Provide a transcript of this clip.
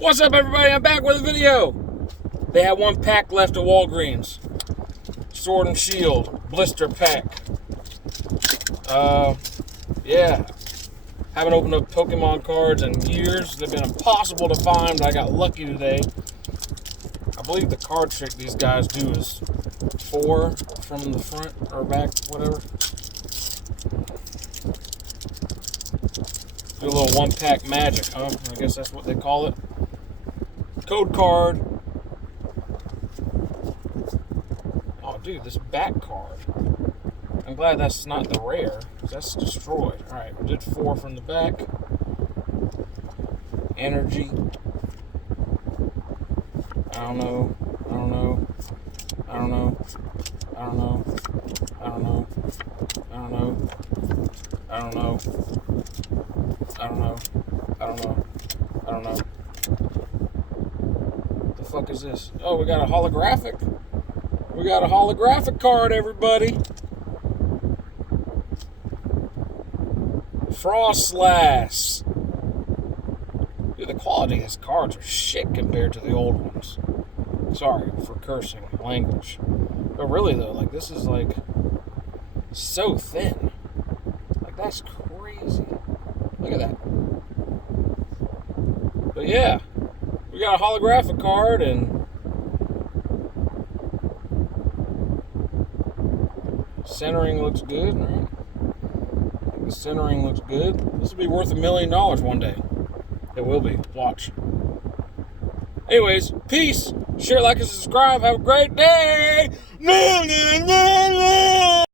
What's up, everybody? I'm back with a video. They had one pack left at Walgreens. Sword and Shield blister pack. Yeah. Haven't opened up Pokemon cards in years. They've been impossible to find, but I got lucky today. I believe the card trick these guys do is 4 from the front or back, whatever. Do a little one-pack magic, huh? I guess that's what they call it. Code card. Oh, dude, this back card. I'm glad that's not the rare, because that's destroyed. Alright, we did 4 from the back. Energy. I don't know. What the fuck is this? Oh, we got a holographic. We got a holographic card, everybody. Frostlass. Dude, the quality of these cards are shit compared to the old ones. Sorry for cursing language. But really, though, like, this is, like, so thin. Like, that's crazy. Look at that. But, yeah. We got a holographic card, and centering looks good, right? The centering looks good. This will be worth $1 million one day. It will be. Watch. Anyways, peace. Share, like, and subscribe. Have a great day.